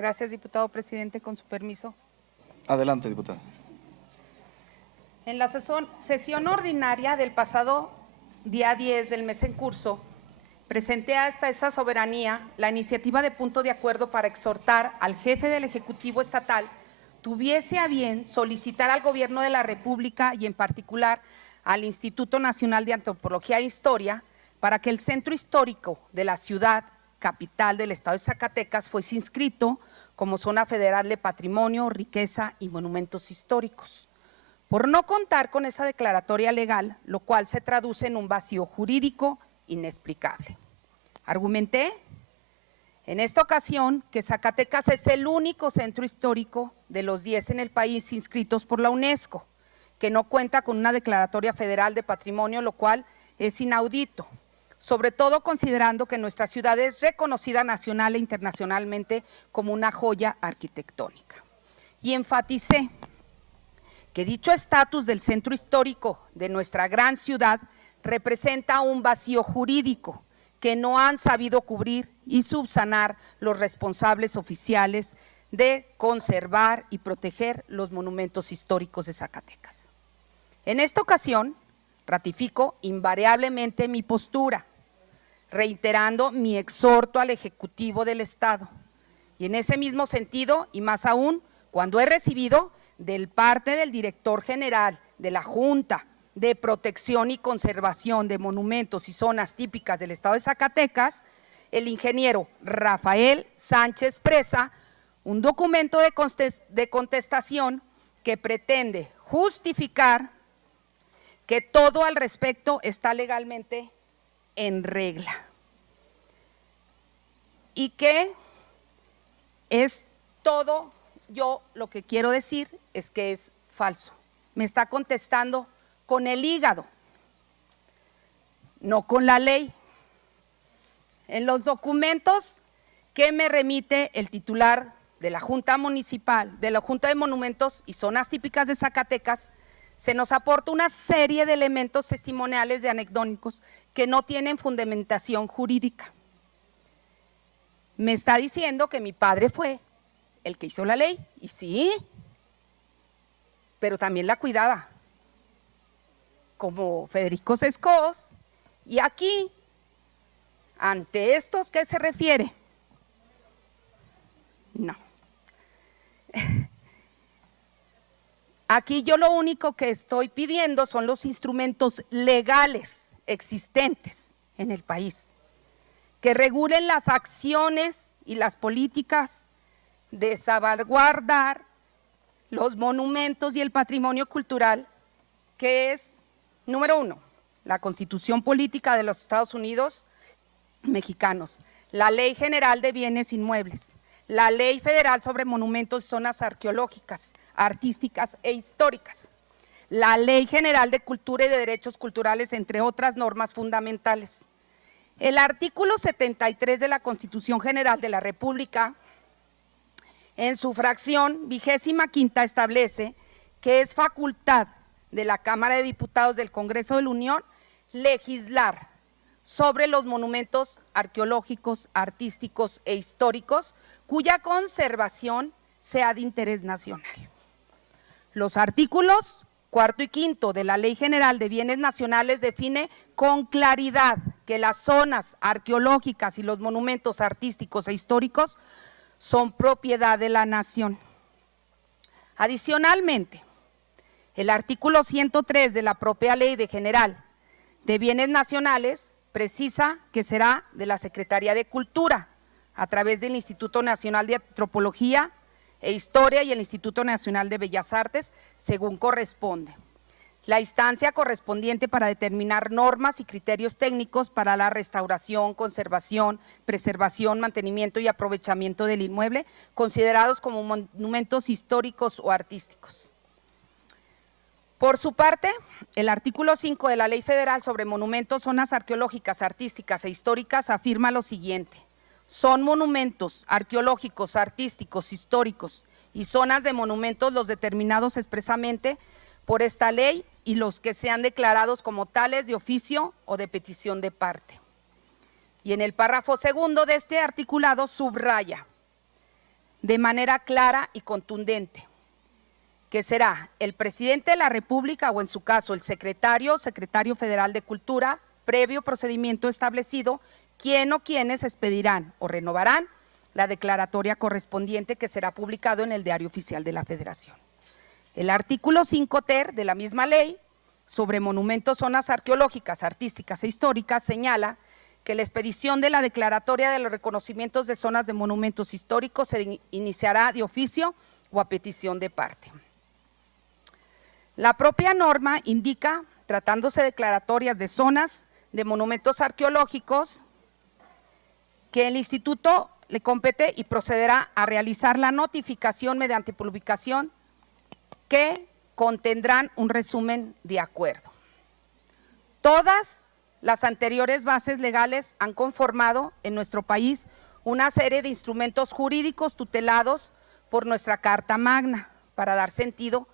Gracias, diputado presidente, con su permiso. Adelante, diputada. En la sesión ordinaria del pasado día 10 del mes en curso, presenté a esta soberanía la iniciativa de punto de acuerdo para exhortar al jefe del Ejecutivo Estatal tuviese a bien solicitar al Gobierno de la República y en particular al Instituto Nacional de Antropología e Historia para que el centro histórico de la ciudad capital del estado de Zacatecas fuese inscrito como zona federal de patrimonio, riqueza y monumentos históricos. Por no contar con esa declaratoria legal, lo cual se traduce en un vacío jurídico inexplicable. Argumenté en esta ocasión que Zacatecas es el único centro histórico de los 10 en el país inscritos por la UNESCO, que no cuenta con una declaratoria federal de patrimonio, lo cual es inaudito, sobre todo considerando que nuestra ciudad es reconocida nacional e internacionalmente como una joya arquitectónica. Y enfaticé que dicho estatus del centro histórico de nuestra gran ciudad representa un vacío jurídico que no han sabido cubrir y subsanar los responsables oficiales de conservar y proteger los monumentos históricos de Zacatecas. En esta ocasión, ratifico invariablemente mi postura, reiterando mi exhorto al Ejecutivo del Estado. Y en ese mismo sentido, y más aún, cuando he recibido de parte del director general de la Junta de Protección y Conservación de Monumentos y Zonas Típicas del Estado de Zacatecas, el ingeniero Rafael Sánchez Presa, un documento de contestación que pretende justificar que todo al respecto está legalmente en regla y que es todo. Yo lo que quiero decir es que es falso. Me está contestando con el hígado, no con la ley. En los documentos que me remite el titular de la Junta Municipal, de la Junta de Monumentos y Zonas Típicas de Zacatecas, se nos aporta una serie de elementos testimoniales y anecdóticos que no tienen fundamentación jurídica. Me está diciendo que mi padre fue el que hizo la ley, y sí, pero también la cuidaba, como Federico Sescos, y aquí, ante estos, ¿qué se refiere? No. Aquí yo lo único que estoy pidiendo son los instrumentos legales existentes en el país, que regulen las acciones y las políticas de salvaguardar los monumentos y el patrimonio cultural, que es, número 1, la Constitución Política de los Estados Unidos Mexicanos, la Ley General de Bienes Inmuebles, la Ley Federal sobre Monumentos y Zonas Arqueológicas, Artísticas e Históricas, la Ley General de Cultura y de Derechos Culturales, entre otras normas fundamentales. El artículo 73 de la Constitución General de la República, en su fracción 25ª, establece que es facultad de la Cámara de Diputados del Congreso de la Unión legislar sobre los monumentos arqueológicos, artísticos e históricos cuya conservación sea de interés nacional. Los artículos 4 y 5 de la Ley General de Bienes Nacionales define con claridad que las zonas arqueológicas y los monumentos artísticos e históricos son propiedad de la nación. Adicionalmente, el artículo 103 de la propia Ley General de Bienes Nacionales precisa que será de la Secretaría de Cultura, a través del Instituto Nacional de Antropología e Historia y el Instituto Nacional de Bellas Artes, según corresponde. La instancia correspondiente para determinar normas y criterios técnicos para la restauración, conservación, preservación, mantenimiento y aprovechamiento del inmueble, considerados como monumentos históricos o artísticos. Por su parte, el artículo 5 de la Ley Federal sobre Monumentos, Zonas Arqueológicas, Artísticas e Históricas afirma lo siguiente: son monumentos arqueológicos, artísticos, históricos y zonas de monumentos los determinados expresamente por esta ley y los que sean declarados como tales de oficio o de petición de parte. Y en el párrafo segundo de este articulado subraya: de manera clara y contundente, que será el presidente de la República o en su caso el secretario o secretario federal de Cultura, previo procedimiento establecido, quien o quienes expedirán o renovarán la declaratoria correspondiente que será publicado en el Diario Oficial de la Federación. El artículo 5 ter de la misma ley sobre monumentos, zonas arqueológicas, artísticas e históricas señala que la expedición de la declaratoria de los reconocimientos de zonas de monumentos históricos se iniciará de oficio o a petición de parte. La propia norma indica, tratándose de declaratorias de zonas de monumentos arqueológicos, que el instituto le compete y procederá a realizar la notificación mediante publicación que contendrán un resumen de acuerdo. Todas las anteriores bases legales han conformado en nuestro país una serie de instrumentos jurídicos tutelados por nuestra Carta Magna para dar sentido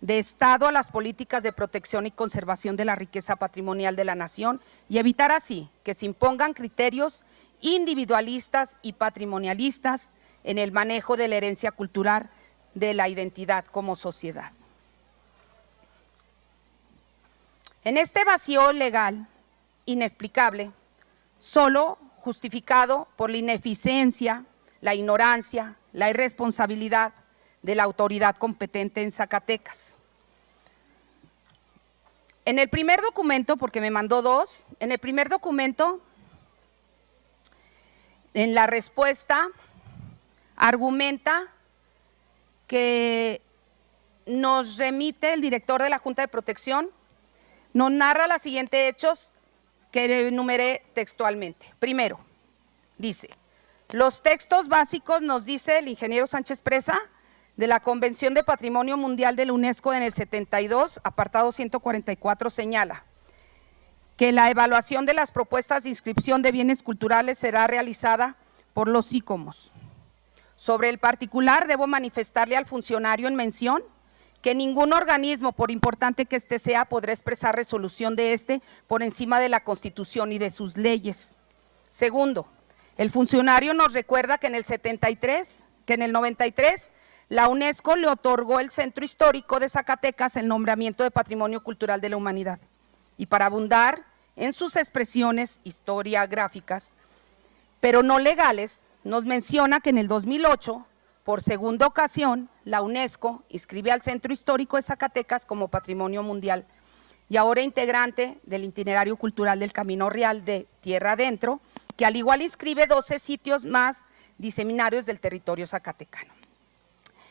de Estado a las políticas de protección y conservación de la riqueza patrimonial de la nación y evitar así que se impongan criterios individualistas y patrimonialistas en el manejo de la herencia cultural de la identidad como sociedad. En este vacío legal inexplicable, solo justificado por la ineficiencia, la ignorancia, la irresponsabilidad de la autoridad competente en Zacatecas. En el primer documento, porque me mandó dos, en el primer documento, en la respuesta, argumenta que nos remite el director de la Junta de Protección, nos narra los siguientes hechos que enumeré textualmente. Primero, dice, los textos básicos, nos dice el ingeniero Sánchez Presa, de la Convención de Patrimonio Mundial de la UNESCO en el 72, apartado 144, señala que la evaluación de las propuestas de inscripción de bienes culturales será realizada por los ICOMOS. Sobre el particular, debo manifestarle al funcionario en mención que ningún organismo, por importante que éste sea, podrá expresar resolución de éste por encima de la Constitución y de sus leyes. Segundo, el funcionario nos recuerda que en el 93, la UNESCO le otorgó el Centro Histórico de Zacatecas el nombramiento de Patrimonio Cultural de la Humanidad. Y para abundar en sus expresiones historiográficas, pero no legales, nos menciona que en el 2008, por segunda ocasión, la UNESCO inscribe al Centro Histórico de Zacatecas como Patrimonio Mundial y ahora integrante del itinerario cultural del Camino Real de Tierra Adentro, que al igual inscribe 12 sitios más diseminarios del territorio zacatecano.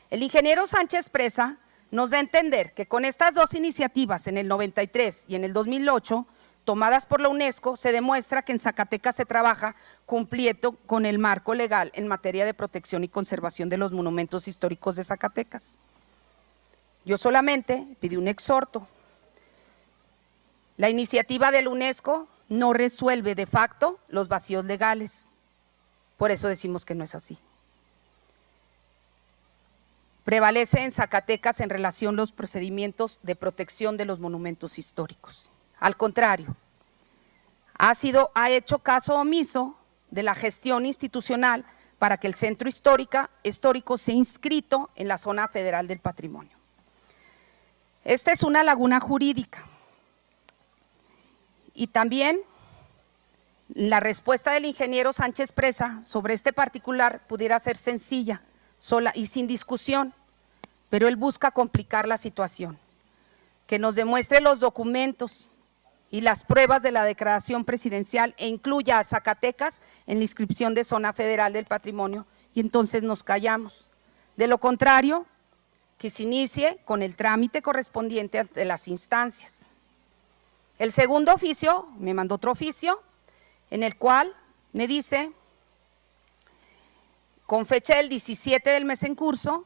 El ingeniero Sánchez Presa nos da a entender que con estas dos iniciativas en el 93 y en el 2008, tomadas por la UNESCO, se demuestra que en Zacatecas se trabaja cumpliendo con el marco legal en materia de protección y conservación de los monumentos históricos de Zacatecas. Yo solamente pedí un exhorto. La iniciativa de la UNESCO no resuelve de facto los vacíos legales, por eso decimos que no es así. Prevalece en Zacatecas en relación a los procedimientos de protección de los monumentos históricos. Al contrario, ha hecho caso omiso de la gestión institucional para que el centro histórico sea inscrito en la zona federal del patrimonio. Esta es una laguna jurídica y también la respuesta del ingeniero Sánchez Presa sobre este particular pudiera ser sencilla, sola y sin discusión, pero él busca complicar la situación, que nos demuestre los documentos y las pruebas de la declaración presidencial e incluya a Zacatecas en la inscripción de zona federal del patrimonio y entonces nos callamos. De lo contrario, que se inicie con el trámite correspondiente ante las instancias. El segundo oficio, me mandó otro oficio, en el cual me dice, con fecha del 17 del mes en curso,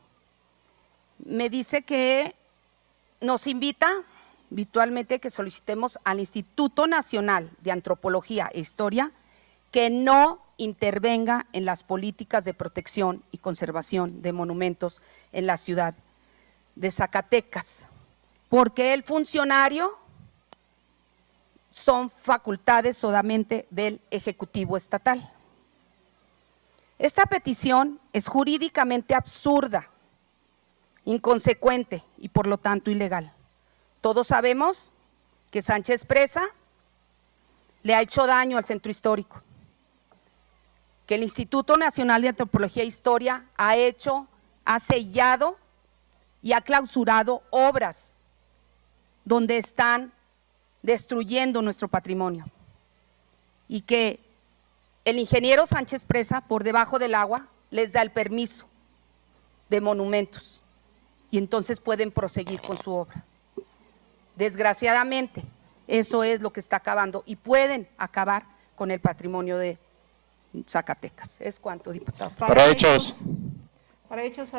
me dice que nos invita virtualmente que solicitemos al Instituto Nacional de Antropología e Historia que no intervenga en las políticas de protección y conservación de monumentos en la ciudad de Zacatecas, porque el funcionario son facultades solamente del Ejecutivo Estatal. Esta petición es jurídicamente absurda, inconsecuente y por lo tanto ilegal. Todos sabemos que Sánchez Presa le ha hecho daño al centro histórico, que el Instituto Nacional de Antropología e Historia ha sellado y ha clausurado obras donde están destruyendo nuestro patrimonio, y que el ingeniero Sánchez Presa, por debajo del agua, les da el permiso de monumentos y entonces pueden proseguir con su obra. Desgraciadamente, eso es lo que está acabando y pueden acabar con el patrimonio de Zacatecas. ¿Es cuánto, diputado? Para hechos.